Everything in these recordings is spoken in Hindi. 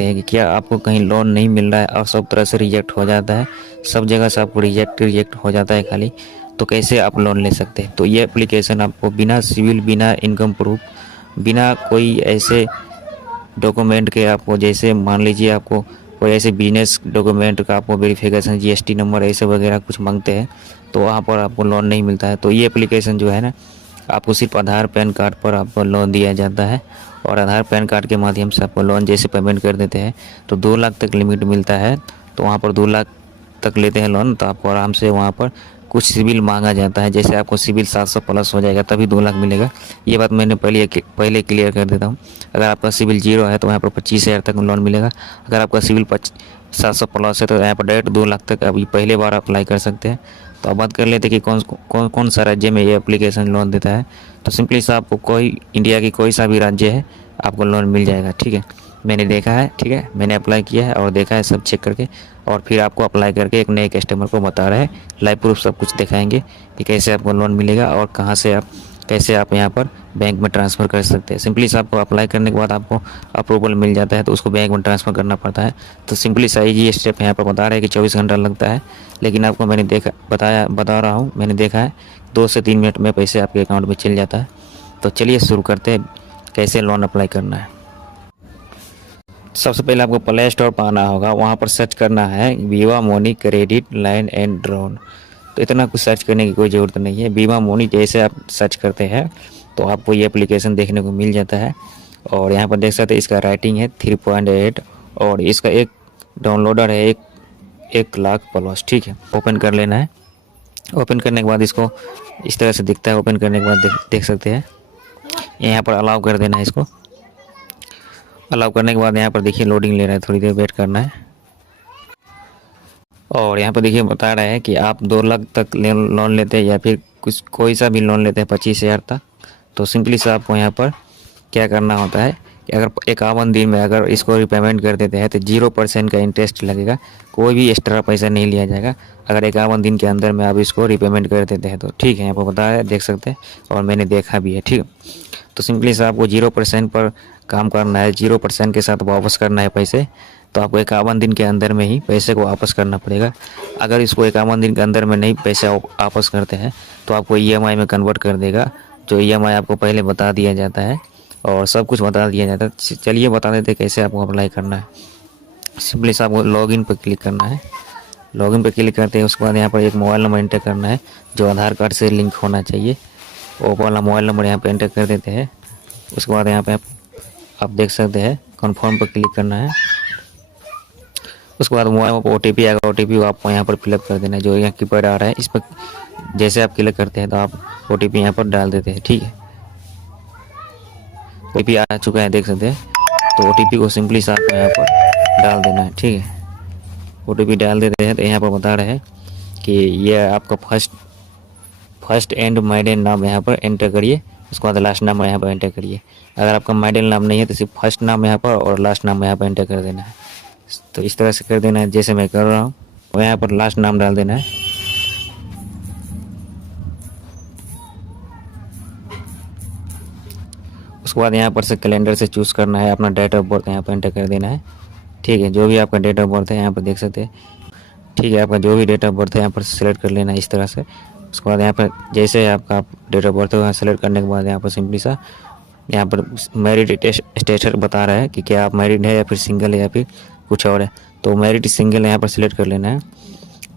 हैं कि क्या आपको कहीं लोन नहीं मिल रहा है और सब तरह से रिजेक्ट हो जाता है, सब जगह से आपको रिजेक्ट हो जाता है खाली, तो कैसे आप लोन ले सकते हैं। तो ये एप्लीकेशन आपको बिना सिविल, बिना इनकम प्रूफ, बिना कोई ऐसे डॉक्यूमेंट के, आपको जैसे मान लीजिए आपको कोई ऐसे बिजनेस डॉक्यूमेंट का आपको वेरिफिकेशन, जीएसटी नंबर ऐसे वगैरह कुछ मांगते हैं, तो वहाँ पर आपको लोन नहीं मिलता है। तो ये एप्लीकेशन जो है ना, आपको सिर्फ आधार पैन कार्ड पर आपको लोन दिया जाता है, और आधार पैन कार्ड के माध्यम से आपको लोन जैसे पेमेंट कर देते हैं तो 2 लाख तक लिमिट मिलता है। तो वहाँ पर 2 लाख तक लेते हैं लोन, तो आपको आराम से वहाँ पर कुछ सिविल मांगा जाता है, जैसे आपको सिविल 700 प्लस हो जाएगा तभी 2 लाख मिलेगा। ये बात मैंने पहले क्लियर कर देता हूँ। अगर आपका सिविल 0 है तो यहाँ पर 25,000 तक लोन मिलेगा। अगर आपका सिविल 700 प्लस है तो यहाँ पर डायरेक्ट 2 लाख तक अभी पहले बार अप्लाई कर सकते हैं। तो अब बात कर लेते हैं कि कौन सा राज्य में ये एप्लीकेशन लोन देता है। तो सिंपली सा आपको कोई इंडिया की कोई सा भी राज्य है आपको लोन मिल जाएगा, ठीक है। मैंने देखा है, ठीक है, मैंने अप्लाई किया है और देखा है सब चेक करके, और फिर आपको अप्लाई करके एक नए कस्टमर को बता रहे हैं, लाइव प्रूफ सब कुछ दिखाएंगे कि कैसे आपको लोन मिलेगा और कहाँ से आप कैसे आप यहाँ पर बैंक में ट्रांसफ़र कर सकते हैं। सिंपली सा आपको अप्लाई करने के बाद आपको अप्रूवल मिल जाता है तो उसको बैंक में ट्रांसफ़र करना पड़ता है। तो सिंपली सा ये स्टेप यहाँ पर बता रहे हैं कि 24 घंटा लगता है, लेकिन आपको मैंने बता रहा हूँ, मैंने देखा है 2 से 3 मिनट में पैसे आपके अकाउंट में चल जाता है। तो चलिए शुरू करते हैं कैसे लोन अप्लाई करना है। सबसे पहले आपको प्ले स्टोर पर आना होगा, वहाँ पर सर्च करना है Viva money credit line and drone. तो इतना कुछ सर्च करने की कोई ज़रूरत नहीं है। वीवा मनी जैसे आप सर्च करते हैं तो आपको ये एप्लीकेशन देखने को मिल जाता है, और यहाँ पर देख सकते हैं इसका राइटिंग है 3.8, और इसका एक डाउनलोडर है 1 लाख प्लस, ठीक है। ओपन कर लेना है। ओपन करने के बाद इसको इस तरह से दिखता है। ओपन करने के बाद देख सकते हैं यहाँ पर अलाउ कर देना है। इसको अलाउ करने के बाद यहाँ पर देखिए लोडिंग ले रहा है, थोड़ी देर वेट करना है। और यहाँ पर देखिए बता रहा है कि आप 2 लाख तक लोन लेते हैं या फिर कोई सा भी लोन लेते हैं 25,000 तक। तो सिंपली से आपको यहाँ पर क्या करना होता है कि अगर 51 दिन में अगर इसको रिपेमेंट कर देते हैं तो 0% का इंटरेस्ट लगेगा, कोई भी एक्स्ट्रा पैसा नहीं लिया जाएगा अगर 51 दिन के अंदर में आप इसको रिपेमेंट कर देते हैं तो, ठीक है। यहाँ पर बता रहा है, देख सकते हैं, और मैंने देखा भी है, ठीक है। तो सिंपली से आपको 0% पर काम करना है, 0% के साथ वापस करना है पैसे। तो आपको 51 दिन के अंदर में ही पैसे को वापस करना पड़ेगा। अगर इसको 51 दिन के अंदर में नहीं पैसे वापस करते हैं तो आपको ईएमआई में कन्वर्ट कर देगा, जो ईएमआई आपको पहले बता दिया जाता है और सब कुछ बता दिया जाता है। चलिए बता देते हैं कैसे आपको अप्लाई करना है। सिंपली से आपको लॉगिन पर क्लिक करना है। लॉगिन पर क्लिक करते हैं उसके बाद यहाँ पर एक मोबाइल नंबर एंटर करना है जो आधार कार्ड से लिंक होना चाहिए। वो वाला मोबाइल नंबर यहाँ पे एंटर कर देते हैं। उसके बाद यहाँ पे आप देख सकते हैं कन्फर्म पर क्लिक करना है। उसके बाद मोबाइल में OTP आएगा, OTP आपको यहाँ पर फिलअप कर देना है, जो यहाँ कीपैड आ रहा है इस पर जैसे आप क्लिक करते हैं तो आप OTP यहाँ पर डाल देते हैं, ठीक है। OTP आ चुका है, देख सकते हैं। तो OTP को सिंपली से आपको यहाँ पर डाल देना है, ठीक है। OTP डाल देते हैं तो यहाँ पर बता रहे हैं कि ये आपका फर्स्ट एंड माइडल नाम यहाँ पर एंटर करिए, उसके बाद लास्ट नाम यहाँ पर एंटर करिए। अगर आपका माइडल नाम नहीं है तो सिर्फ फर्स्ट नाम यहाँ पर और लास्ट नाम यहाँ पर एंटर कर देना है। तो इस तरह से कर देना है जैसे मैं कर रहा हूँ, और यहाँ पर लास्ट नाम डाल देना है। उसके बाद यहाँ पर से कैलेंडर से चूज़ करना है, अपना डेट ऑफ बर्थ यहाँ पर एंटर कर देना है, ठीक है। जो भी आपका डेट ऑफ बर्थ है यहाँ पर देख सकते हैं, ठीक है। आपका जो भी डेट ऑफ बर्थ है यहाँ पर सेलेक्ट कर लेना है इस तरह से। उसके बाद यहाँ पर जैसे आपका डेट ऑफ बर्थ है सेलेक्ट करने के बाद यहाँ पर सिंपली सा यहाँ पर मैरिड स्टेटस बता रहा है कि क्या आप मैरिड है या फिर सिंगल है या फिर कुछ और है। तो मैरिड सिंगल यहाँ पर सिलेक्ट कर लेना है।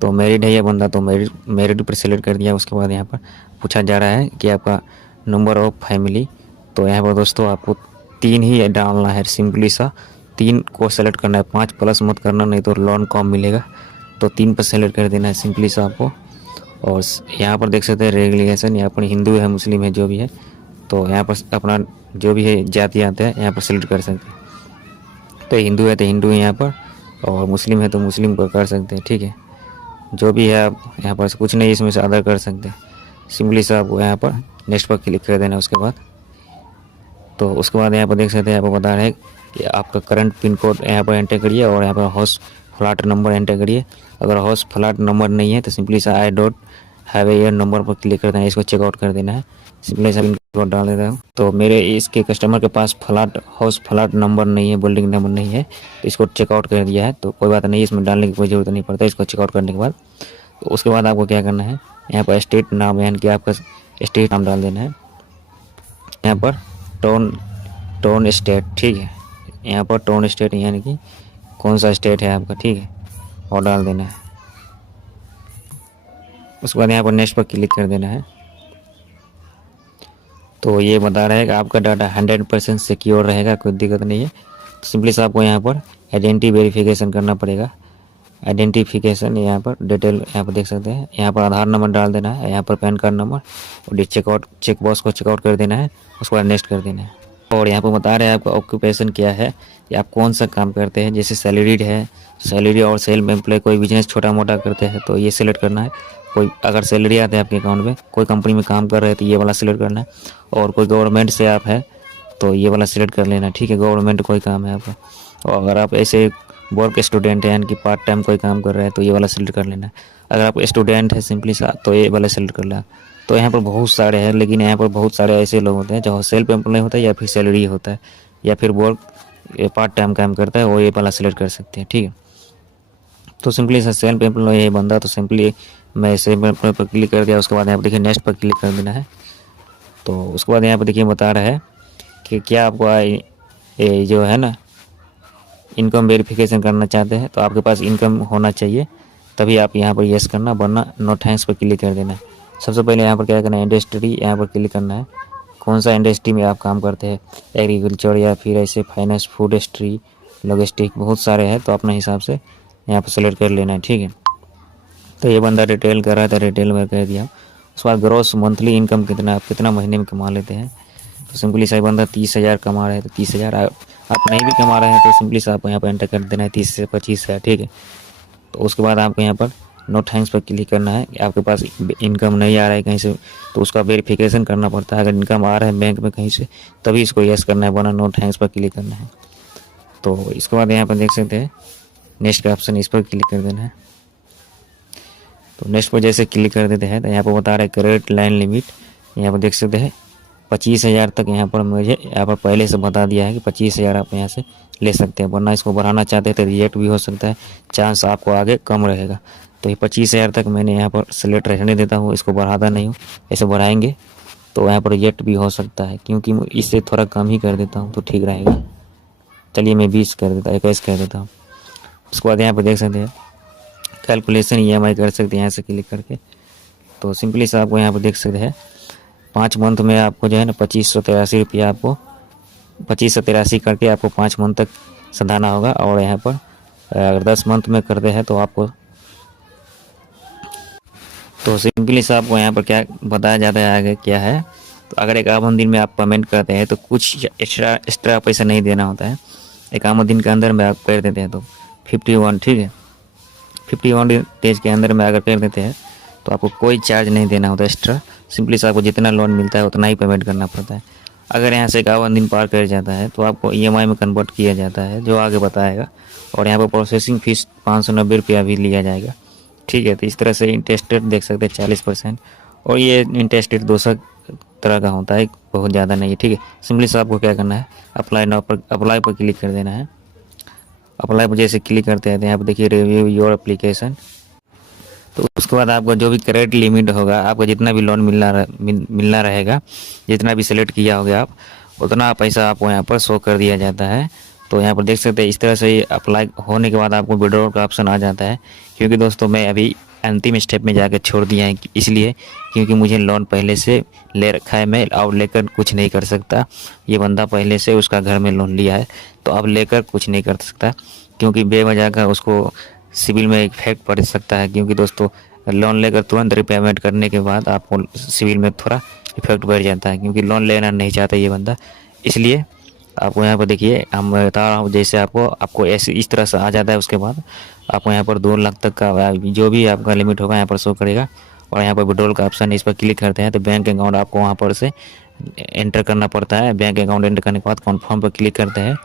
तो मैरिड है ये बंदा, तो मैरिड पर सिलेक्ट कर दिया। उसके बाद यहाँ पर पूछा जा रहा है कि आपका नंबर ऑफ फैमिली। तो यहाँ पर दोस्तों आपको 3 ही डालना है, सिंपली सा 3 को सेलेक्ट करना है, 5 प्लस मत करना, नहीं तो लोन कम मिलेगा। तो 3 पर सेलेक्ट कर देना है सिंपली सा आपको। और यहाँ पर देख सकते हैं रेगुलेशन, यहाँ पर हिंदू है मुस्लिम है जो भी है, तो यहाँ पर अपना जो भी है जाति आता है यहाँ पर सेलेक्ट कर सकते हैं। तो हिंदू है तो हिंदू यहाँ पर, और मुस्लिम है तो मुस्लिम पर कर सकते हैं, ठीक है। जो भी है आप यहाँ पर कुछ नहीं इसमें से अदर कर सकते हैं। सिंपली से आपको यहाँ पर नेक्स्ट पर क्लिक कर देना है। उसके बाद यहाँ पर देख सकते हैं, यहाँ पर बता रहे हैं कि आपका करंट पिन कोड यहाँ पर एंटर करिए और यहाँ पर हाउस फ्लैट नंबर एंटर करिए। अगर हाउस फ्लैट नंबर नहीं है तो सिंपली से I don't have a year number पर क्लिक कर देना है, इसको चेकआउट कर देना है। सिंपली से वो डाल देता हूँ। तो मेरे इसके कस्टमर के पास फ्लैट नंबर नहीं है, बिल्डिंग नंबर नहीं है, तो इसको चेकआउट कर दिया है। तो कोई बात नहीं, इसमें डालने की कोई ज़रूरत नहीं पड़ता इसको चेकआउट करने के बाद। तो उसके बाद आपको क्या करना है, यहाँ पर स्टेट नाम यानी कि आपका स्टेट नाम डाल देना है। यहाँ पर टोन स्टेट, ठीक है, यहाँ पर टोन स्टेट यानी कि कौन सा स्टेट है आपका, ठीक है, और डाल देना है। उसके बाद यहाँ पर नेक्स्ट पर क्लिक कर देना है। तो ये बता रहा है कि आपका डाटा 100% सिक्योर रहेगा, कोई दिक्कत नहीं है। तो सिंपली से आपको यहाँ पर आइडेंटिटी वेरिफिकेशन करना पड़ेगा। आइडेंटिफिकेशन यहाँ पर डिटेल यहाँ पर देख सकते हैं, यहाँ पर आधार नंबर डाल देना है, यहाँ पर पैन कार्ड नंबर, और चेक बॉक्स को चेकआउट कर देना है। उसके बाद नेक्स्ट कर देना है। और यहाँ पर बता रहे हैं आपका ऑक्यूपेशन क्या है, कि आप कौन सा काम करते हैं। जैसे सैलरीड है, सैलरी और सेल्फ एम्प्लॉय, कोई बिजनेस छोटा मोटा करते हैं तो ये सिलेक्ट करना है। कोई अगर सैलरी आते हैं आपके अकाउंट में, कोई कंपनी में काम कर रहे हैं तो ये वाला सिलेक्ट करना है। और कोई गवर्नमेंट से आप है तो ये वाला सिलेक्ट कर लेना है, ठीक है, गवर्नमेंट कोई काम है आपका। और अगर आप ऐसे वर्क स्टूडेंट हैं यानी कि पार्ट टाइम कोई काम कर रहे हैं तो ये वाला सिलेक्ट कर लेना है। अगर आप स्टूडेंट है सिंपली सा तो ये वाला सिलेक्ट कर लेना। तो यहाँ पर बहुत सारे हैं, लेकिन यहाँ पर बहुत सारे ऐसे लोग होते हैं जो सेल्फ एम्प्लॉय होता है या फिर सैलरी होता है या फिर वर्क पार्ट टाइम काम करता है, वो ये वाला सिलेक्ट कर सकते हैं, ठीक है। तो सिंपली सा सेल्फ एम्प्लॉय ये बंदा, तो सिंपली मैं सेल्फ एम्प्लॉय पर क्लिक कर दिया। उसके बाद यहाँ पर देखिए नेक्स्ट पर क्लिक कर देना है। तो उसके बाद यहाँ पर देखिए बता रहा है कि क्या आपको ये जो है ना इनकम वेरिफिकेशन करना चाहते हैं, तो आपके पास इनकम होना चाहिए तभी आप यहाँ पर येस करना, वरना नो थैंक्स पर क्लिक कर देना है। सबसे पहले यहाँ पर क्या करना है, इंडस्ट्री यहाँ पर क्लिक करना है। कौन सा इंडस्ट्री में आप काम करते हैं, एग्रीकल्चर या फिर ऐसे फाइनेंस, फूड इंडस्ट्री, लॉजिस्टिक, बहुत सारे हैं, तो अपने हिसाब से यहाँ पर सेलेक्ट कर लेना है, ठीक है। तो ये बंदा रिटेल कर रहा था, रिटेल में कर दिया। उसके बाद ग्रॉस मंथली इनकम कितना, आप कितना महीने में कमा लेते हैं। तो सिंपली सा बंदा 30,000 कमा रहे हैं, तो 30,000 आप नहीं भी कमा रहे हैं तो सिंपली से आपको यहाँ पर एंटर कर देना है 30 से 25,000, ठीक है। तो उसके बाद आपको यहाँ पर नो थैंक्स पर क्लिक करना है। कि आपके पास इनकम नहीं आ रहा है कहीं से तो उसका वेरिफिकेशन करना पड़ता है। अगर इनकम आ रहा है बैंक में कहीं से तभी इसको यस करना है, वरना नो थैंक्स पर क्लिक करना है। तो इसके बाद यहाँ पर देख सकते हैं नेक्स्ट का ऑप्शन, इस पर क्लिक कर देना है। तो नेक्स्ट पर जैसे क्लिक कर देते हैं तो यहाँ पर बता रहा है क्रेडिट लाइन लिमिट, यहाँ पर देख सकते हैं 25,000 तक यहाँ पर मुझे यहाँ पर पहले से बता दिया है कि 25,000 आप यहाँ से ले सकते हैं, वरना इसको बढ़ाना चाहते हैं तो रिजेक्ट भी हो सकता है, चांस आपको आगे कम रहेगा। तो ये 25,000 तक मैंने यहाँ पर सिलेक्ट रहने देता हूँ, इसको बढ़ाता नहीं हूँ। ऐसे बढ़ाएंगे तो यहाँ पर रिजेक्ट भी हो सकता है, क्योंकि इससे थोड़ा कम ही कर देता हूँ तो ठीक रहेगा। चलिए मैं 20 कर देता, 21 कर देता हूँ। उसके बाद यहाँ पर देख सकते हैं कैलकुलेशन EMI कर सकते हैं यहाँ से क्लिक करके। तो सिंपली से आपको यहाँ पर देख सकते हैं 5 मंथ में आपको जो है ना 2583 रुपया, आपको 2583 करके आपको 5 मंथ तक सधाना होगा। और यहाँ पर अगर 10 मंथ में करते हैं तो आपको, तो सिंपली से आपको यहाँ पर क्या बताया जाता है आगे क्या है। तो अगर 51 दिन में आप पेमेंट करते हैं तो कुछ एक्स्ट्रा पैसा नहीं देना होता है। 51 दिन के अंदर में आप कर देते हैं तो 51, ठीक है, 51 डेज के अंदर में अगर कर देते हैं तो आपको कोई चार्ज नहीं देना होता एक्स्ट्रा। सिंपली से आपको जितना लोन मिलता है उतना ही पेमेंट करना पड़ता है। अगर यहाँ से 51 दिन पार कर जाता है तो आपको EMI में कन्वर्ट किया जाता है, जो आगे बताएगा। और यहाँ पर प्रोसेसिंग फ़ीस 590 रुपया भी लिया जाएगा, ठीक है। तो इस तरह से इंटरेस्ट रेट देख सकते हैं 40%। और ये इंटरेस्ट रेट दूसरा तरह का होता है, बहुत ज़्यादा नहीं है, ठीक है। सिंपली से आपको क्या करना है, अप्लाई पर क्लिक कर देना है। अप्लाई पर जैसे क्लिक करते हैं तो यहाँ पर देखिए रिव्यू योर एप्लीकेशन। तो उसके बाद आपका जो भी क्रेडिट लिमिट होगा, आपका जितना भी लोन मिलना रहेगा, जितना भी सेलेक्ट किया होगा आप, उतना पैसा आपको यहाँ पर शो कर दिया जाता है। तो यहाँ पर देख सकते हैं इस तरह से अप्लाई होने के बाद आपको विड्रॉल का ऑप्शन आ जाता है। क्योंकि दोस्तों मैं अभी अंतिम स्टेप में जाकर छोड़ दिया है, इसलिए क्योंकि मुझे लोन पहले से ले रखा है, मैं अब लेकर कुछ नहीं कर सकता। ये बंदा पहले से उसका घर में लोन लिया है तो अब लेकर कुछ नहीं कर सकता, क्योंकि बेवजह का उसको सिविल में इफेक्ट पड़ सकता है। क्योंकि दोस्तों लोन लेकर तुरंत रिपेमेंट करने के बाद आपको सिविल में थोड़ा इफेक्ट बढ़ जाता है, क्योंकि लोन लेना नहीं चाहता ये बंदा। इसलिए आपको यहाँ पर देखिए हम बता रहा हूँ, जैसे आपको ऐसे इस तरह से आ जाता है। उसके बाद आपको यहाँ पर 2 लाख तक का जो भी आपका लिमिट होगा यहाँ पर शो करेगा। और यहाँ पर विड्रॉल का ऑप्शन है, इस पर क्लिक करते हैं तो बैंक अकाउंट आपको वहाँ पर से एंटर करना पड़ता है। बैंक अकाउंट एंटर करने के बाद कन्फर्म पर क्लिक करते हैं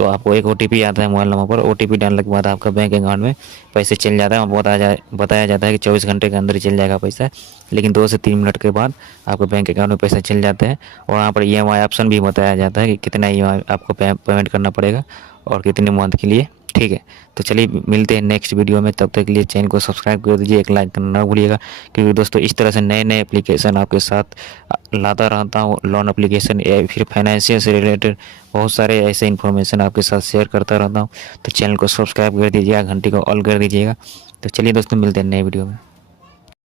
तो आपको एक OTP आता है मोबाइल नंबर पर। OTP डालने के बाद आपका बैंक अकाउंट में पैसे चल जाता है। बताया जाता है कि 24 घंटे के अंदर ही चल जाएगा पैसा, लेकिन 2 से 3 मिनट के बाद आपके बैंक अकाउंट में पैसा चल जाते हैं। और वहाँ पर EMI ऑप्शन भी बताया जाता है कि कितना EMI आपको पेमेंट करना पड़ेगा और कितने मंथ के लिए। ठीक है, तो चलिए मिलते हैं नेक्स्ट वीडियो में। तब तक के लिए चैनल को सब्सक्राइब कर दीजिए, एक लाइक करना ना भूलिएगा, क्योंकि दोस्तों इस तरह से नए नए एप्लीकेशन आपके साथ लाता रहता हूँ। लोन एप्लीकेशन या फिर फाइनेंशियल से रिलेटेड बहुत सारे ऐसे इन्फॉर्मेशन आपके साथ शेयर करता रहता हूँ। तो चैनल को सब्सक्राइब कर दीजिएगा, घंटी को ऑल कर दीजिएगा। तो चलिए दोस्तों मिलते हैं नए वीडियो में।